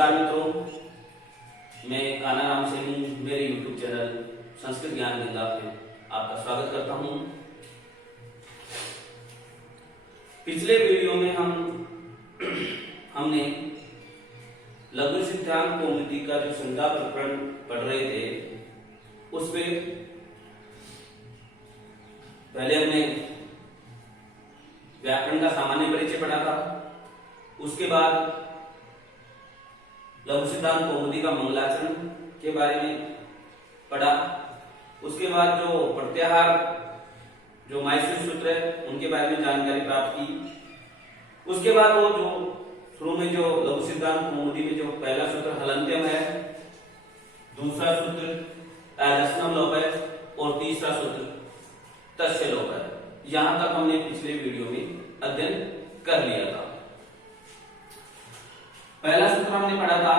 नमस्कार मित्रों, मैं कान्हा राम सैनी मेरे YouTube चैनल संस्कृत ज्ञान गंगा पे आपका स्वागत करता हूँ। पिछले वीडियो में हमने लघु सिद्धांत कौमुदी का जो संज्ञा प्रकरण पढ़ रहे थे, उस पे पहले हमने व्याकरण का सामान्य परिचय पढ़ा था। उसके बाद लघु सिद्धांत कौमुदी का मंगलाचरण के बारे में पढ़ा। उसके बाद जो प्रत्याहार जो माहेश्वरी सूत्र है उनके बारे में जानकारी प्राप्त की। उसके बाद वो जो शुरू में जो लघु सिद्धांत कौमुदी में जो पहला सूत्र हलन्त्यम है, दूसरा सूत्र दशनम लोप है और तीसरा सूत्र तस्य लोप है, यहां तक हमने पिछले वीडियो में अध्ययन कर लिया था। पहला सूत्र हमने पढ़ा था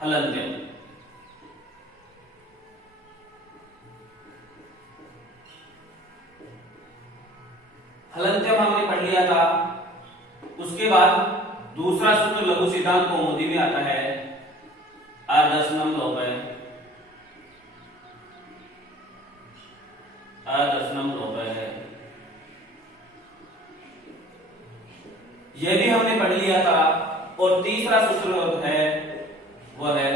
हलन्त्यम। हलन्त्यम हमने पढ़ लिया था। उसके बाद दूसरा सूत्र लघु सिद्धांत कौमुदी में आता है आदर्शनम लोप है, आदर्शनम लोप है, यह भी हमने पढ़ लिया था। और तीसरा सूत्र है वह है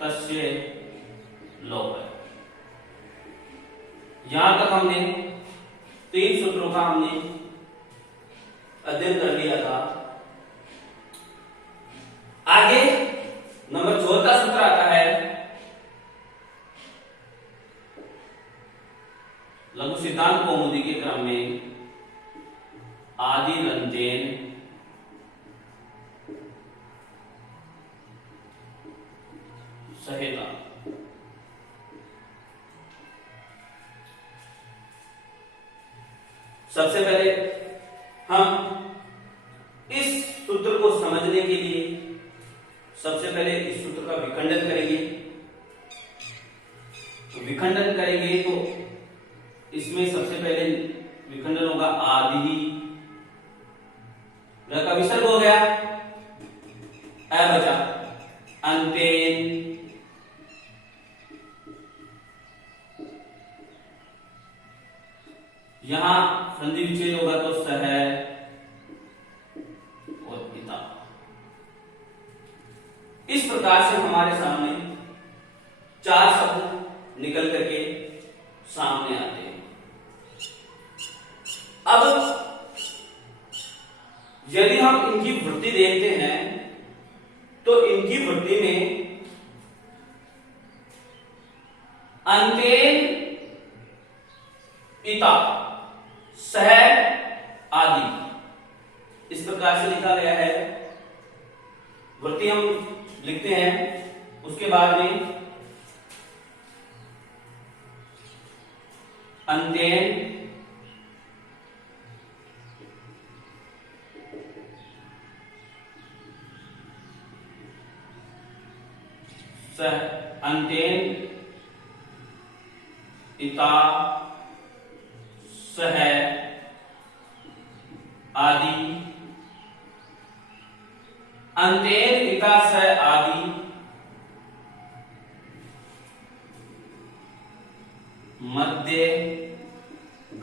तस्य लोप है। यहां तक हमने तीन सूत्रों का हमने अध्ययन कर लिया था। आगे नंबर चौथा सूत्र आता है लघु सिद्धांत कौमुदी के क्रम में आदि रंतेन सहेता। सबसे पहले हम इस सूत्र को समझने के लिए सबसे पहले इस सूत्र का विखंडन करेंगे। तो विखंडन करेंगे तो इसमें सबसे पहले विखंडन होगा आदि, र का विसर्ग हो गया, अ बचा, अंतेन, यहां संधि विच्छेद होगा तो सह और पिता। इस प्रकार से हमारे सामने चार शब्द निकल करके सामने आते हैं। अब यदि हम इनकी वृत्ति देखते हैं तो इनकी वृत्ति में अंतेन पिता सह आदि, इस प्रकार से लिखा गया है। वृत्ति हम लिखते हैं, उसके बाद में अंतेन सह, अंतेन पिता सह आदि, अंतेन पिता सह आदि, मध्य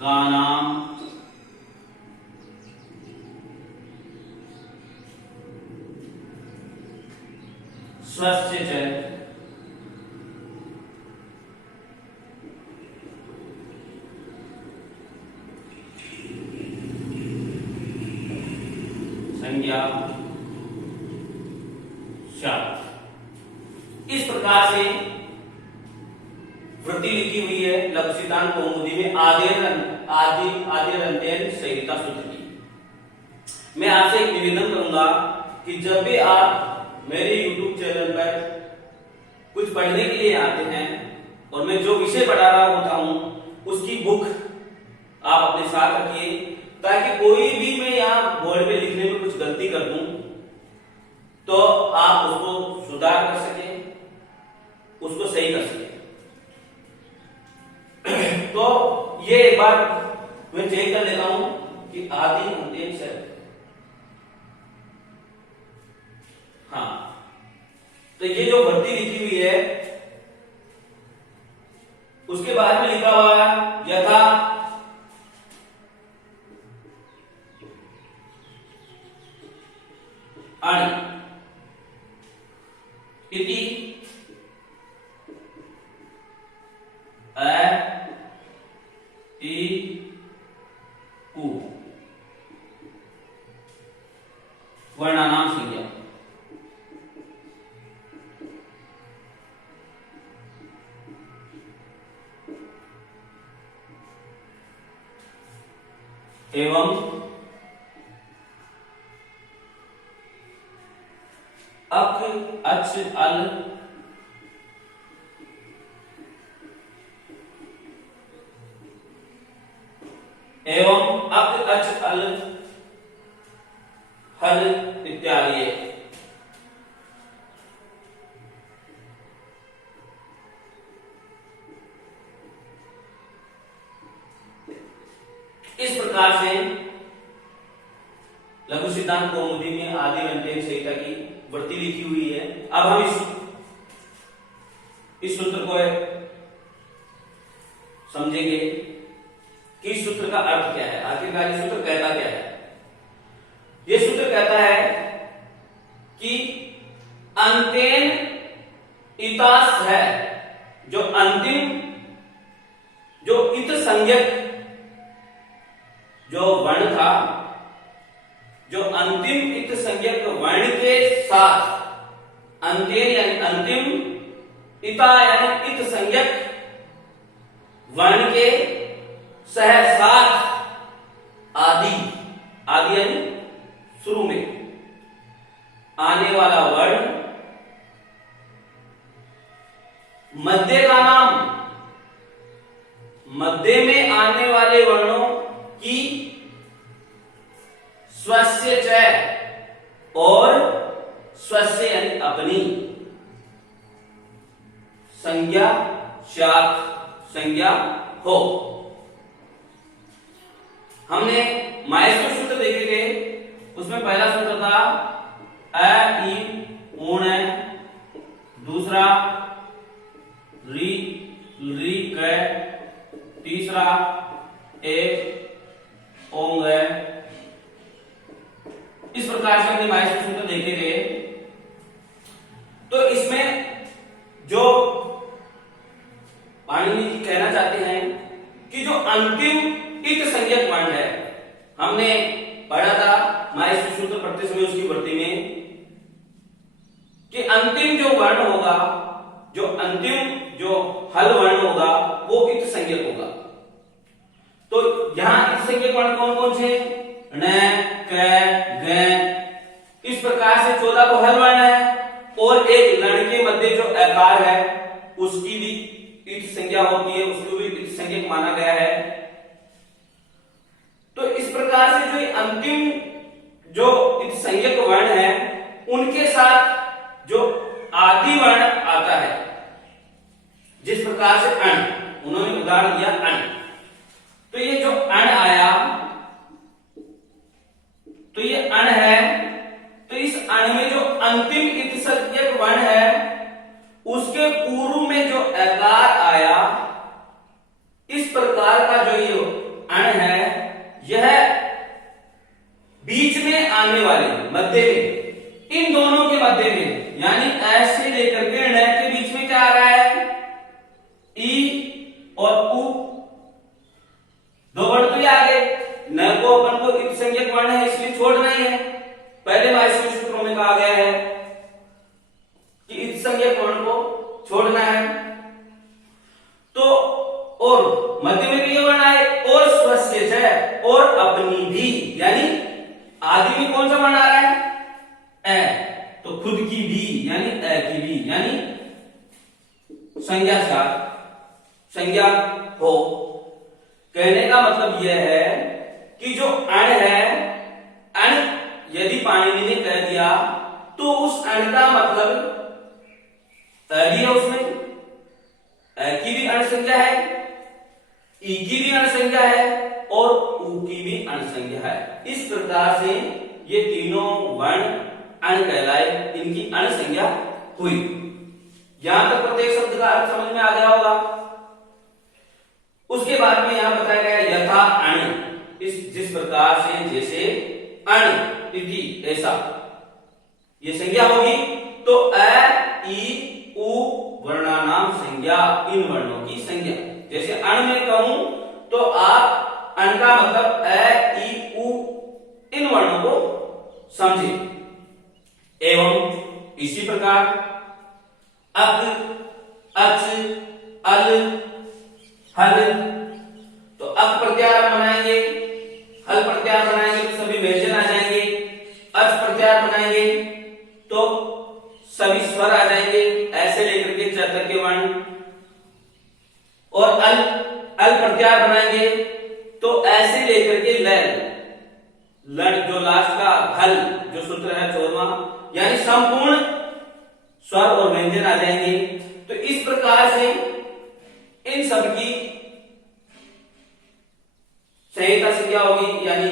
गानाम स्वस्य च संज्ञा शब्द। इस प्रकार से वृत्ति लिखी हुई है लघु सिद्धांत कौमुदी में आदि रंतेन संहिता सूत्र की। मैं आपसे एक निवेदन करूंगा कि जब भी आप मेरे YouTube चैनल पर कुछ पढ़ने के लिए आते हैं और मैं जो विषय पढ़ा रहा होता हूं उसकी बुक आप अपने साथ रखिए, ताकि कोई भी मैं यहाँ बोर्ड पे लिखने में कुछ गलती कर दूं तो आप उसको सुधार कर सकें, उसको सही कर सकें। तो ये एक बार मैं चेक कर लेता हूं कि आदि अंत्येश है। हाँ, तो ये जो भर्ती लिखी हुई है उसके बाद में लिखा हुआ है यथा अण इति अ इ उ वर्णानाम संज्ञा। एवं अक अच अल एवं अक अच अल हल इत्यादि। इस प्रकार से लघु सिद्धांत कौमुदी में आदि अंत्येश संहिता की वृत्ति लिखी हुई है। अब हम इस सूत्र को समझेंगे कि इस सूत्र का अर्थ क्या है, आखिरकार ये सूत्र कहता क्या है। ये सूत्र कहता है कि अंतेन इतास है, जो अंतिम जो इत संज्ञक जो वर्ण था, जो अंतिम इत संज्ञक वर्ण के साथ अंत्येन यानी अंतिम, इता यानी इत संज्ञक वर्ण के सह साथ आदि, आदि यानी शुरू में आने वाला वर्ण, मध्य का नाम, मध्य में आने वाले वर्णों की स्वस्य च और स्वस्य यानी अपनी संज्ञा शाख संज्ञा हो। हमने माहेश्वर सूत्र देखे थे, उसमें पहला सूत्र था अ ई ऊण, दूसरा री री क, तीसरा ए ओंग है। इस प्रकार से हमने माहेश्वर सूत्र देखे थे। तो इसमें जो पाणिनि जी कहना चाहते हैं कि जो अंतिम इत संज्ञक वर्ण है, हमने पढ़ा था माहेश्वर सूत्र पढ़ते समय उसकी वृत्ति में कि अंतिम जो वर्ण होगा, जो अंतिम जो हल वर्ण होगा वो इत संज्ञक होगा। तो यहां इत संज्ञक वर्ण कौन कौन से, न, क, ग, इस प्रकार से 14 को हल वर्ण है और एक लण के मध्य जो अकार है उसकी भी इत संज्ञा होती है, उसको भी इत संज्ञक माना गया है। तो इस प्रकार से जो अंतिम जो इत संज्ञक वर्ण है उनके साथ जो आदि वर्ण आता है, जिस प्रकार से अण, उन्होंने उदाहरण दिया अण। तो ये जो अण आया, तो ये अण है, तो इस अण में जो अंतिम इत संज्ञक वर्ण है उसके पूर्व में जो अकार आया, इस प्रकार का जो ये अण है यह बीच में आने वाले मध्य में, इन दोनों के मध्य में यानी ऐसे लेकर के न के बीच में क्या आ रहा है, ई और उ, दो वर्ण तो ये आ गए। न को अपन को इत संज्ञक वर्ण है इसलिए छोड़ना ही है, पहले माहेश्वर सूत्रों में कहा गया है कि इत संज्ञक वर्ण को छोड़ना है। तो और मध्य में भी ये वर्ण आए और स्वस्य च और अपनी भी, यानी आदि में कौन सा वर्ण आ रहा है, ए, तो खुद की भी यानी ए की भी, यानी संज्ञा साथ संज्ञा हो। कहने का मतलब यह है कि जो अण है, अण यदि पाणिनि ने कह दिया तो उस अण का मतलब भी है, उसमें की भी अण संज्ञा है, ई की भी अण संज्ञा है, और उ की भी अण संज्ञा है। इस प्रकार से ये तीनों वर्ण अण कहलाए, इनकी अण संज्ञा हुई। यहां तक प्रत्येक शब्द का अर्थ समझ में आ गया होगा। उसके बाद में यहां बताया गया यथा अण, इस जिस प्रकार से जैसे अण इति ऐसा ये संज्ञा होगी तो अ ई उ वर्णानाम संज्ञा, इन वर्णों की संज्ञा। जैसे अण में कहूं तो आप अण का मतलब अ ई उ इन वर्णों को समझे। एवं इसी प्रकार अक अच अल हल, तो अक प्रत्याहार बनाएंगे, हल प्रत्याहार बनाएंगे तो सभी व्यंजन आ जाएंगे। अच प्रत्याहार बनाएंगे तो सभी स्वर आ जाएंगे, ऐसे लेकर के च तक के वर्ण। और अल प्रत्याहार बनाएंगे तो ऐसे लेकर के लड़ जो लास्ट का हल जो सूत्र है 14वां, यानी संपूर्ण स्वर और व्यंजन आ जाएंगे। तो इस प्रकार से इन सब की संहिता से क्या होगी, यानी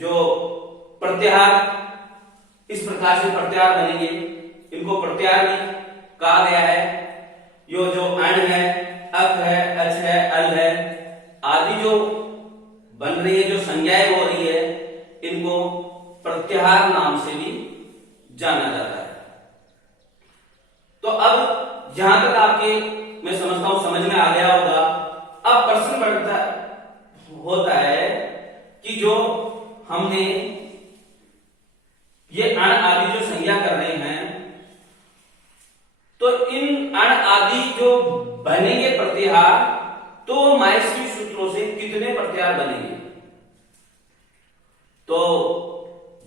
जो प्रत्याहार, इस प्रकार से प्रत्याहार बनेंगे। इनको प्रत्याहार भी कहा गया है। यो जो अण है, अक है, अच है, अल है आदि जो बन रही है, जो संज्ञाएं हो रही है, इनको प्रत्याहार नाम से भी जाना जाता है। तो अब यहां तक आपके मैं समझता हूं समझ में आ गया होगा। अब प्रश्न बढ़ता होता है कि जो हमने ये अण आदि जो संज्ञा कर रहे हैं, तो इन अण आदि जो बनेंगे प्रत्याहार, तो माहेश्वरी सूत्रों से कितने प्रत्याहार बनेंगे? तो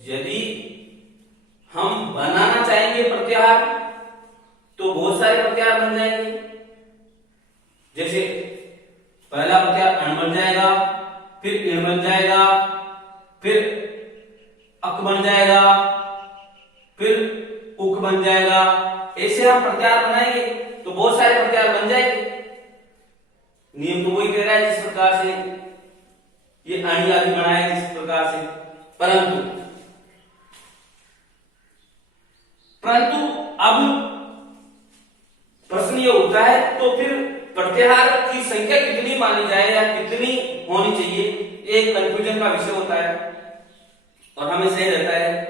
यदि हम बनाना चाहेंगे प्रत्याहार तो बहुत सारे प्रत्याहार बन जाएंगे। जैसे पहला प्रत्याहार अण बन जाएगा, फिर इण बन जाएगा, फिर अक बन जाएगा, फिर उक बन जाएगा। ऐसे हम प्रत्याहार बनाएंगे तो बहुत सारे प्रत्याहार बन जाएंगे। नियम तो वही कह रहा है जिस प्रकार से ये अणी आदि बनाए जिस प्रकार से। परंतु अब प्रश्न ये उठता है तो फिर प्रत्याहार की संख्या कितनी मानी जाए या कितनी होनी चाहिए, एक कंफ्यूजन का विषय होता है और हमें सही रहता है।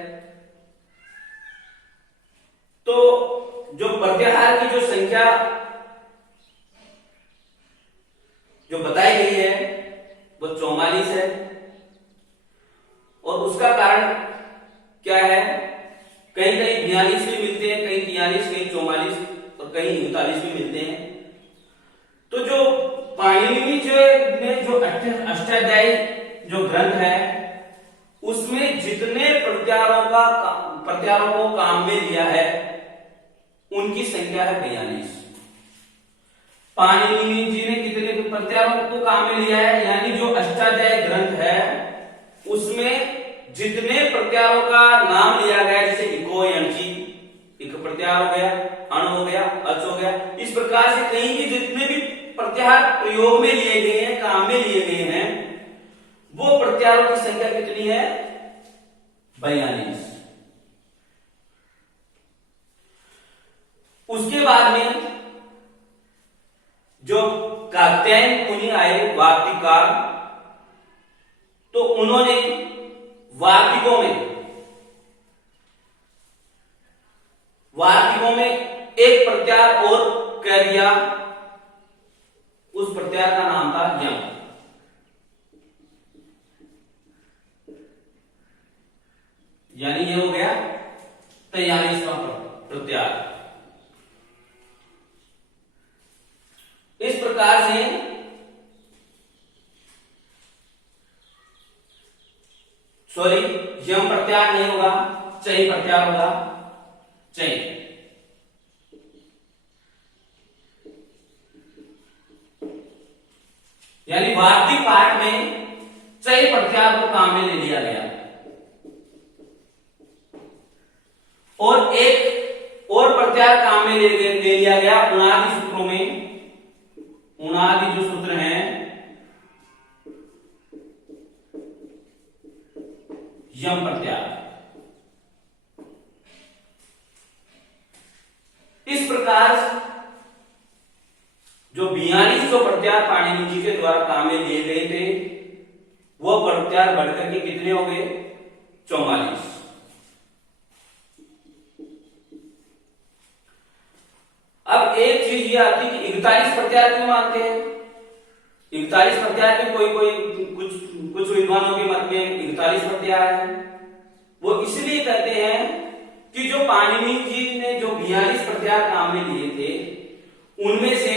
तो जो प्रत्याहार की जो संख्या जो बताई गई है वो 44 है। और उसका कारण क्या है, कहीं कहीं 42 भी मिलते हैं, कहीं 43, कहीं 44 और कहीं 39 भी मिलते हैं। तो जो पाणिनि जो अष्टाध्यायी जो ग्रंथ है उसमें जितने प्रत्याहारों को काम में लिया है उनकी संख्या है 42। पाणिनि जी ने कितने प्रत्याहारों को काम में लिया है, यानी जो अष्टाध्यायी ग्रंथ है उसमें जितने प्रत्याहारों का नाम लिया गया, जैसे इको यणची इक प्रत्याहार हो गया, अण हो गया, अच हो गया, इस प्रकार से कहीं भी जितने भी प्रत्याहार प्रयोग में लिए गए हैं, काम में लिए गए हैं, वो प्रत्याहारों की संख्या कितनी है? 42। उसके बाद में जो कात्यायन मुनि आए वार्तिककार, तो उन्होंने वार्तिकों में एक प्रत्याहार और कह दिया। उस प्रत्याहार का नाम था यम। यानी ये हो गया 43वां प्रत्याहार। इस प्रकार से यम प्रत्याहार नहीं होगा, चई प्रत्याहार होगा। चई यानी वार्तिक पाठ में चई प्रत्याहार को काम में ले लिया गया। और एक और प्रत्याहार काम में ले लिया गया उणादि सूत्रों में। उणादि जो सूत्र हैं यम प्रत्यार। इस प्रकार जो 42 जो प्रत्यार पाणिनि जी के द्वारा काम में लिए गए थे वो प्रत्यार बढ़कर के कितने हो गए? 44। अब एक चीज ये आती है कि 41 प्रत्यार क्यों मानते हैं? 41 प्रत्यार के कोई कुछ विद्वानों के मत में 41 प्रत्यार है। वो इसलिए कहते हैं कि जो पाणिनि जी ने जो 42 प्रत्यार काम में लिए थे उनमें से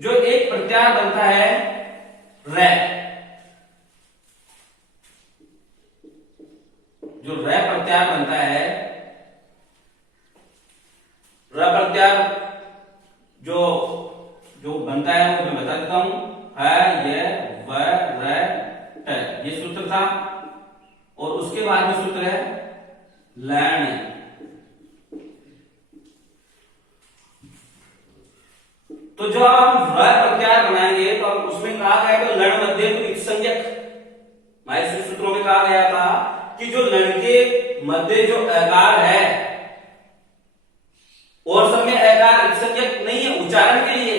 जो एक प्रत्यार बनता है रै, जो रै प्रत्यार बनता है, रै प्रत्यार जो जो बनता है वो मैं बता देता हूं, है ये व रै ट, ये सूत्र था। और उसके बाद में सूत्र है लैण। तो जो हम रै प्रत्यार बनाएंगे तो हम उसमें कहा गया तो लण मध्य संज्ञक, हमारे सूत्रों में कहा गया था कि जो लण के मध्य जो अकार और सब में अकार संज्ञक नहीं है, उच्चारण के लिए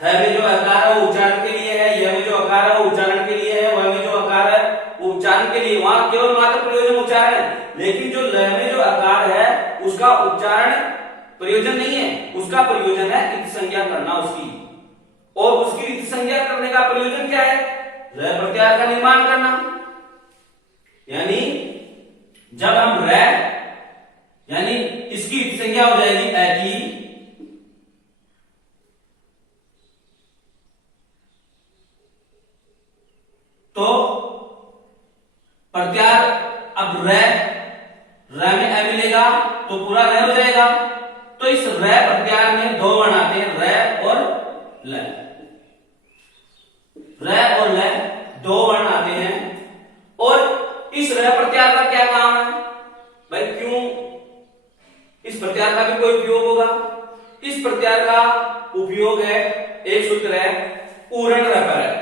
है में जो अकार है वो उच्चारण के लिए है, यह में जो अकार है वो उच्चारण के लिए है, वह में जो अकार है वो उच्चारण के लिए, वहां केवल मात्र प्रयोजन उच्चारण है। लेकिन जो ल में जो अकार है उसका उच्चारण प्रयोजन नहीं है, उसका प्रयोजन है इति संज्ञा करना उसकी, और उसकी इति संज्ञा करने का प्रयोजन क्या है? ल प्रत्यार का निर्माण करना। यानी जब हम रै यानी इसकी इति संज्ञा हो जाएगी ऐ की, तो प्रत्यार अब रै में ऐ मिलेगा तो पूरा रै हो जाएगा। तो इस रै प्रत्यार में दो वर्ण आते हैं, रै और ल। रै और ल दो वर्ण आते हैं। और इस रै प्रत्यार का क्या काम है भाई? क्यों इस प्रत्यार का भी कोई उपयोग होगा? इस प्रत्यार का उपयोग है, एक सूत्र है उरण रपर है,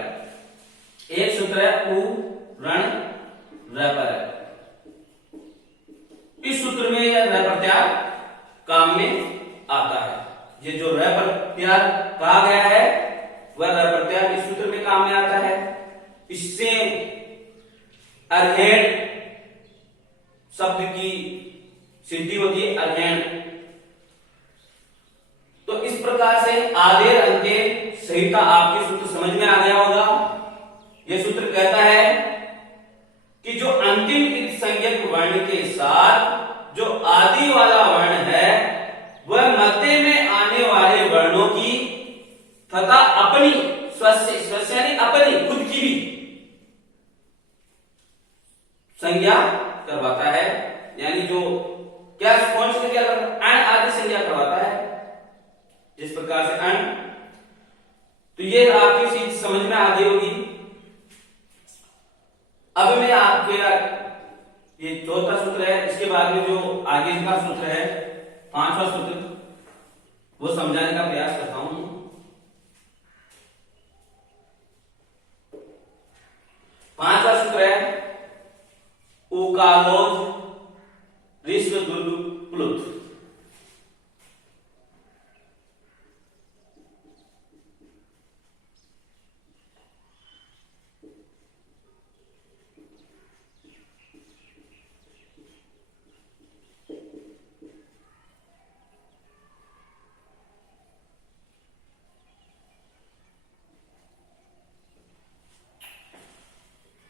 एक सूत्र है उरण रपर। इस सूत्र में यह रै प्रत्यार काम में आता है। ये जो रै प्रत्यार कहा गया है वह रै प्रत्यार इस सूत्र में काम में आता है। इससे अर्हेण शब्द की सिद्धि होती है, अर्हेण। तो इस प्रकार से आदेर अंत्य सहिता आपके सूत्र समझ में आ गया होगा। यह सूत्र कहता है कि जो अंतिम इति संज्ञक वर्ण के साथ जो आदि वाला वर्ण है वह मध्य में आने वाले वर्णों की तथा अपनी स्वस्य यानी अपनी खुद की भी संज्ञा करवाता है। यानी जो क्या कौन सी संज्ञा करवाता है? अण आदि संज्ञा करवाता है। जिस प्रकार से अण, तो ये आपकी चीज समझ में आ गई होगी। अब मैं आपके ये चौथा सूत्र है, इसके बाद में जो आगे का सूत्र है पांचवा सूत्र, वो समझाने का प्रयास करता हूं। पांचवा सूत्र है उकालोज ऋष्व दुर्ग प्लुत।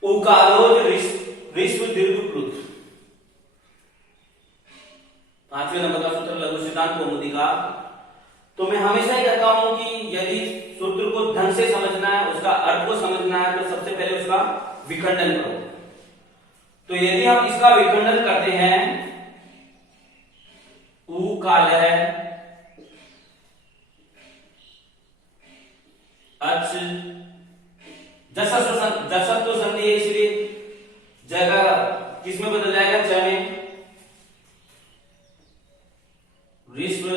उकालोज ऋष्व दीर्घ प्लुत, पांचवें नंबर का सूत्र लघु सिद्धांत कौमुदी का। तो मैं हमेशा ही कहता हूं कि यदि सूत्र को ढंग से समझना है, उसका अर्थ को समझना है, तो सबसे पहले उसका विखंडन करो। तो यदि हम इसका विखंडन करते हैं, उ काल है अच्छ जसत्व संधि है, इसलिए जगह किसमें बदल जाएगा? च में। ऋष्व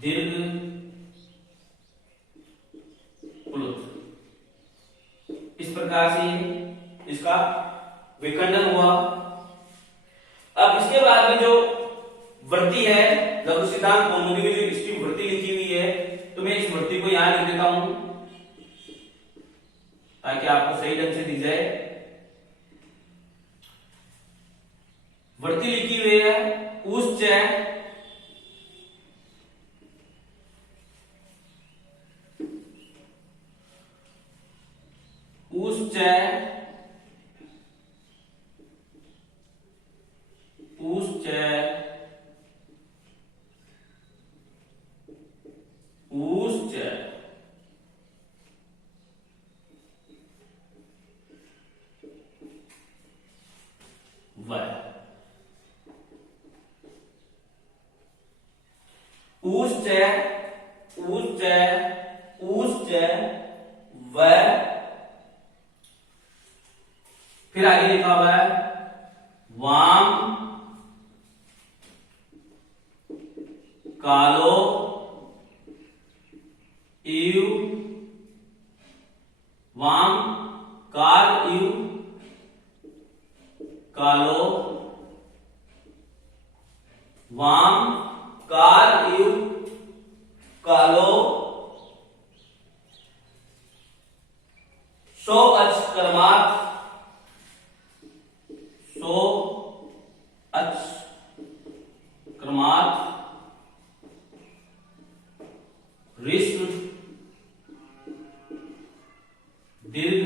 दीर्घ प्लुत, इस प्रकार से विखंडन हुआ। अब इसके बाद में जो वृत्ति है, लघु सिद्धांत कौमुदी में जो इसकी वृत्ति लिखी हुई है, तो मैं इस वृत्ति को यहां लिख देता हूं ताकि आपको सही ढंग से दी जाए। वृत्ति लिखी हुई है उच्च उच्च उच्च उच्च व उच्च उच्च उच्च व, फिर आगे लिखा हुआ है वाम कालो इव, वाम काल इव कालो, वाम काल इव कालो, सो अच कर्मात, सो अच क्रमात् ऋष्व दीर्घ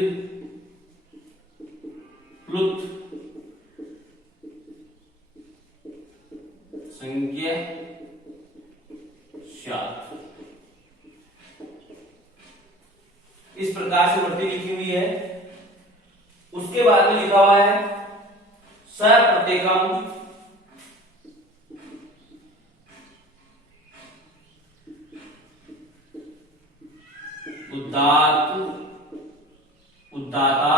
प्लुत संज्ञा शात। इस प्रकार से वृत्ति लिखी हुई है। उसके बाद में लिखा हुआ है स प्रत्येकम उदात उदाता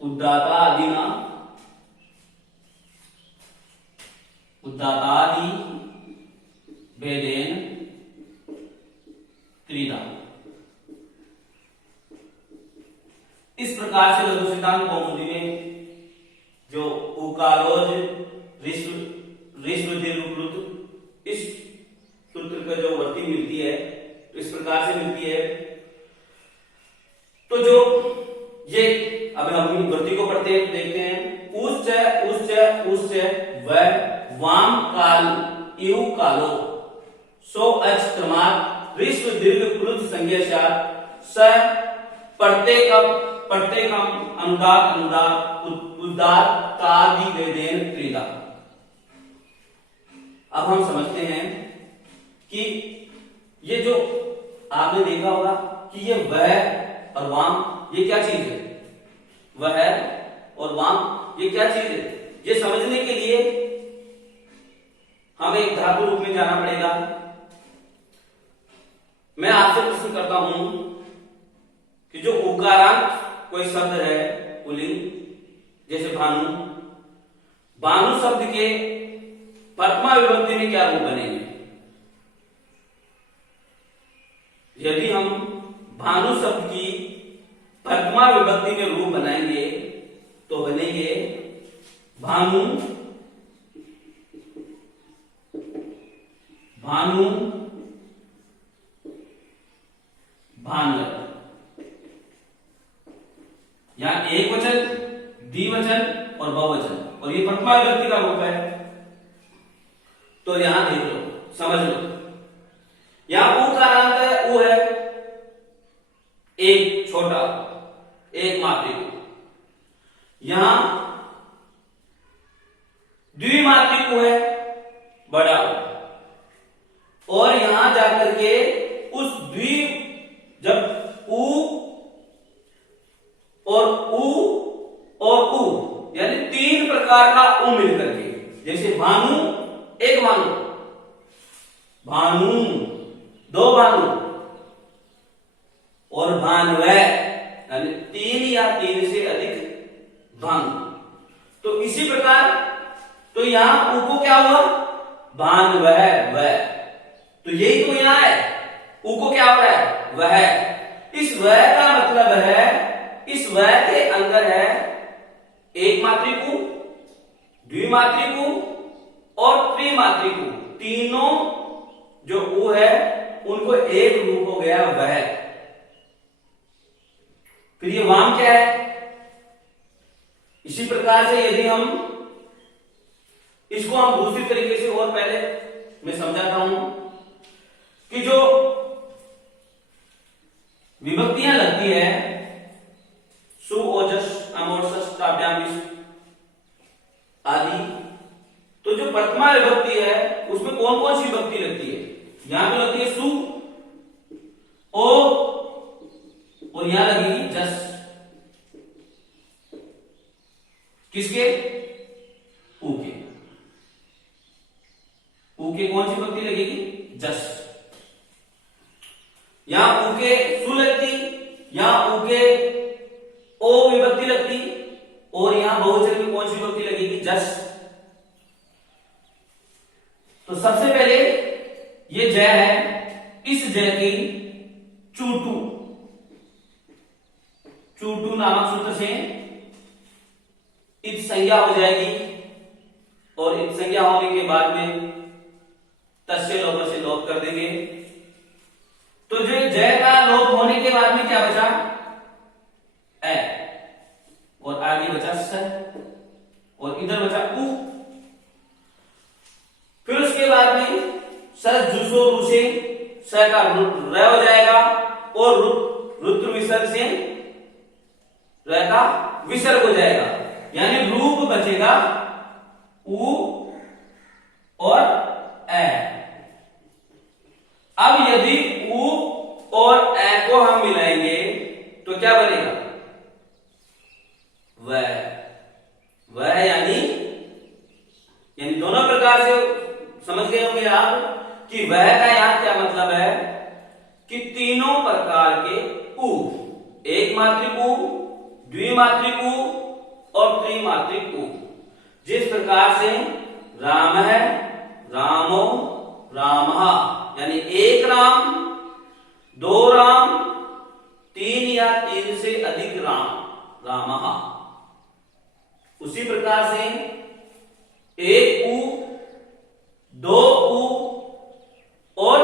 उदाता आदिना उदातादि भेदेन त्रिधा। इस प्रकार से लघु सिद्धांत कौमुदी में जो उकालोज ऋष्व दीर्घ इस सूत्र का जो वृत्ति मिलती है तो इस प्रकार से मिलती है। तो जो ये अब हम वृत्ति को पढ़ते हैं, देखते हैं उच्च उच्च उच्च व वाम काल इव कालो, सो अच क्रमात् ऋष्व दीर्घ प्लुत संज्ञा स प्रत्येकम अनुदात अनुदात उदात्तादि भेदेन त्रिधा। अब हम समझते हैं कि ये जो आपने देखा होगा कि ये वह और वाम ये क्या चीज है, वह और वाम ये क्या चीज है, ये समझने के लिए हमें एक धातु रूप में जाना पड़ेगा। मैं आपसे प्रश्न करता हूं कि जो उकारांत कोई शब्द है पुल्लिंग, जैसे भानु, भानु शब्द के प्रथमा विभक्ति में क्या रूप बनेंगे? यदि हम भानु शब्द की प्रथमा विभक्ति में रूप बनाएंगे तो बनेंगे भानु भानु भानवर। यहां एक वचन, द्विवचन और बहुवचन, और ये प्रथमा विभक्ति का रूप है। तो यहां देख लो, समझ लो, यहां ऊ का अर्थ है, ऊ है एक छोटा, एक मात्रिक। यहां द्विमात्रिक ऊ है बड़ा, और यहां जाकर के उस जब ऊ और ऊ यानी तीन प्रकार का ऊ मिलकर के, जैसे भानु एक भानु, भानु दो भानु, और भानव यानी तीन या तीन से अधिक भानु। तो इसी प्रकार तो यहां ऊ को क्या हुआ? भानव वह, तो यही तो यहां है, ऊ को क्या हो रहा है? वह। इस व का मतलब है, इस व के अंदर है एक मात्रिक उ, द्विमात्रिक उ और त्रिमात्रिक उ। तीनों जो उ है उनको एक रूप हो गया वह। फिर ये वाम क्या है? इसी प्रकार से यदि हम इसको हम दूसरी तरीके से और पहले मैं समझाता हूं कि जो विभक्तियां लगती है सु, ओजस, अमोर्सस, काव्याम आदि, तो जो प्रथमा विभक्ति है उसमें कौन कौन सी विभक्ति लगती है? यहां पे लगती है सु, ओ और यहां लगेगी जस। किसके? ऊ के। ऊ के कौन सी विभक्ति लगेगी? जस। यहां ऊ के सु लगती, यहां ऊ के ओ विभक्ति लगती और यहां बहुवचन में कौन सी विभक्ति लगेगी? जस। तो सबसे पहले ये जय है, इस जय की चूटू, चूटू नामक सूत्र से इत संज्ञा हो जाएगी और इत संज्ञा होने के बाद में तस्य लोप से लोप कर देंगे। तो जो जय का लोप होने के बाद में क्या बचा? ए, और आगे बचा स और इधर बचा उ। फिर उसके बाद में सस जुसो रु से स का र हो जाएगा और रुद्र विसर्ग से र का विसर्ग हो जाएगा, यानी रूप बचेगा उ और ए। अब यदि उ और ए को हम मिलाएंगे तो क्या बनेगा? वह यानी दोनों प्रकार से समझ गए होंगे आप कि वह का यहां क्या मतलब है कि तीनों प्रकार के उ, एक मात्रिक उ, द्विमात्रिक उ और त्रिमात्रिक उ। जिस प्रकार से राम है, रामो, रामहा, यानी एक राम, दो राम, तीन या तीन से अधिक राम, रामहा। उसी प्रकार से एक उ, दो उ और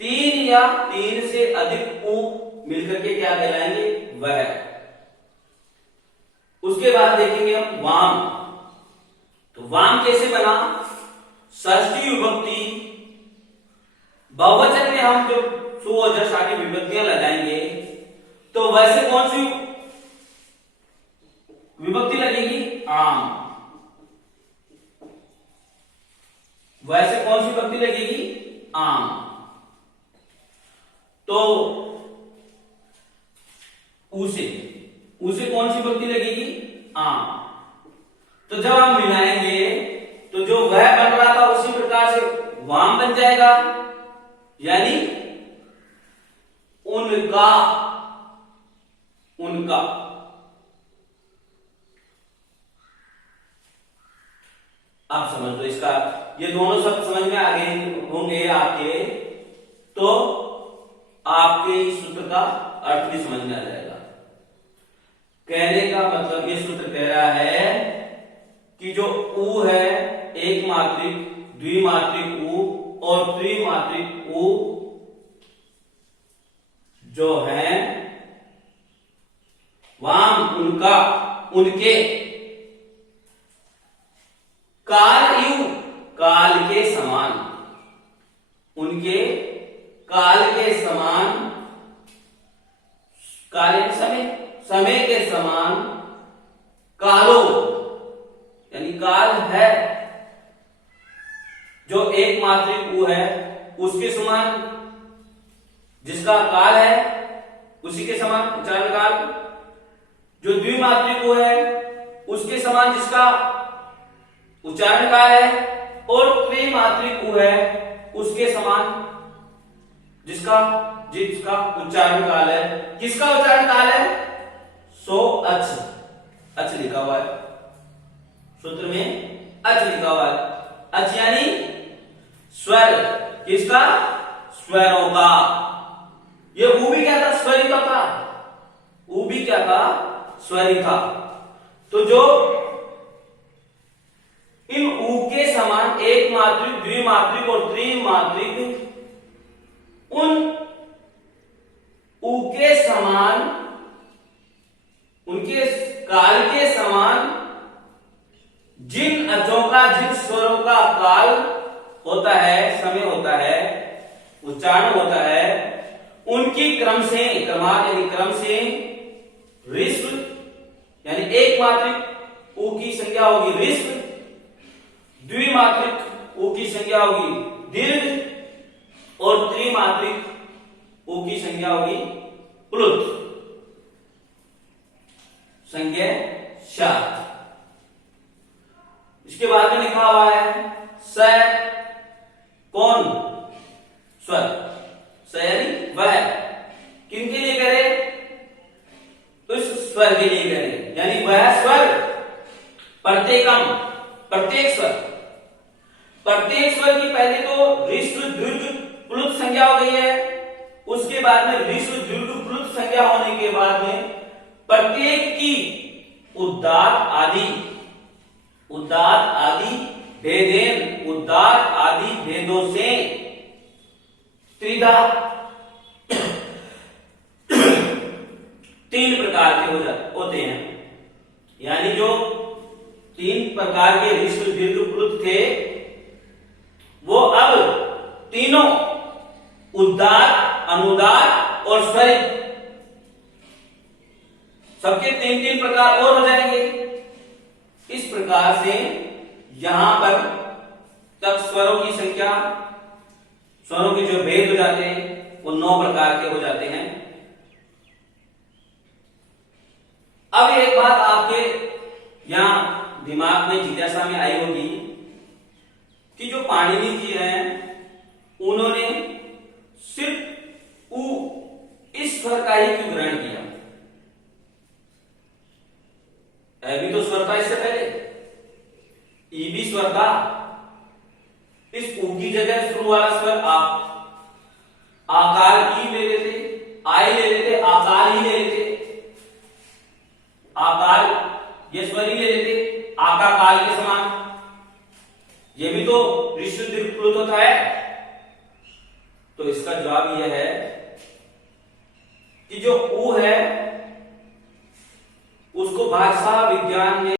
तीन या तीन से अधिक उ मिलकर के क्या कहलाएंगे? वह। उसके बाद देखेंगे हम वाम। तो वाम कैसे बना? षष्ठी विभक्ति बहुवचन में हम जो सु और जस आदि विभक्तियां लगाएंगे तो वैसे कौन सी विभक्ति लगेगी? आम। वैसे कौन सी विभक्ति लगेगी? आम। तो उसे कौन सी विभक्ति लगेगी? आम। तो जब हम मिलाएंगे तो जो वह बन रहा था उसी प्रकार से वाम बन जाएगा, यानी उनका, उनका। आप समझ लो इसका, ये दोनों शब्द समझ में आ गए होंगे आपके, तो आपके इस सूत्र का अर्थ भी समझ में आ जाएगा। कहने का मतलब ये सूत्र कह रहा है कि जो उ है, एक मात्रिक, द्विमात्रिक उ और त्रिमात्रिक उ जो है वाम, उनका, उनके काल काल के समान, उनके काल के समान, काल समय, समय के समान, कालो यानी काल है, जो एक मात्रिक उ है उसके समान, जिसका काल है उसी के समान उच्चारण काल, जो द्विमात्रिक उ है उसके समान जिसका उच्चारण काल है, और त्रिमात्रिक उ है उसके समान जिसका उच्चारण काल है। किसका उच्चारण काल है? सो अच लिखा हुआ है सूत्र में, अच लिखा हुआ है। अच यानी स्वर, किसका? स्वरों का। ये ऊ भी क्या था, स्वरित था। ऊ भी क्या था, स्वरित था। तो जो इन ऊ के समान एक मात्रिक, द्विमात्रिक और त्रिमात्रिक, उन ऊ के समान, उनके काल के समान जिन अचों का, जिन स्वरों का काल होता है, समय होता है, उच्चारण होता है, उनकी क्रम से, क्रमात यानी क्रम से ऋस्व यानी एक मात्रिक ऊ की संज्ञा होगी ऋस्व, द्विमात्रिक ऊ की संज्ञा होगी दीर्घ और त्रिमात्रिक ऊ की संज्ञा होगी प्लुत, संज्ञा शार्थ। इसके बाद में लिखा हुआ है स, कौन, स्वर, स यानी वह, किनके लिए करे, उस स्वर के लिए करे, यानी वह स्वर, प्रत्येकम, प्रत्येक स्वर, प्रत्येक स्वर की पहले तो ऋस्व दीर्घ प्लुत संज्ञा हो गई है, उसके बाद में ऋस्व दीर्घ प्लुत संज्ञा होने के बाद में प्रत्येक की उदात्त आदि, उदात्त आदि भेदेन, उदात्त आदि भेदों से त्रिधा, तीन प्रकार के होते हैं। यानी जो तीन प्रकार के ऋस्व दीर्घ प्लुत थे वो अब तीनों उदात्त, अनुदात्त और स्वरित, सबके तीन तीन प्रकार और हो जाएंगे। इस प्रकार से यहां पर तक स्वरों की संख्या, स्वरों के जो भेद हो जाते हैं वो 9 प्रकार के हो जाते हैं। अब एक बात आपके यहां दिमाग में, जिज्ञासा में आई होगी कि जो पाणिनि जी हैं उन्होंने सिर्फ ऊ, इस स्वर का ही क्यों ग्रहण किया? भी तो स्वर था इससे पहले, ई भी स्वर था, इस ऊ की जगह शुरू वाला स्वर आप आकार की ले लेते, आई ले लेते, आकार ही ले लेते, आकार ये स्वर ही ले लेते, आका काल के समान, ये भी तो ऋस्व दीर्घ प्लुत होता है। तो इसका जवाब यह है कि जो ऊ है उसको भाषा विज्ञान में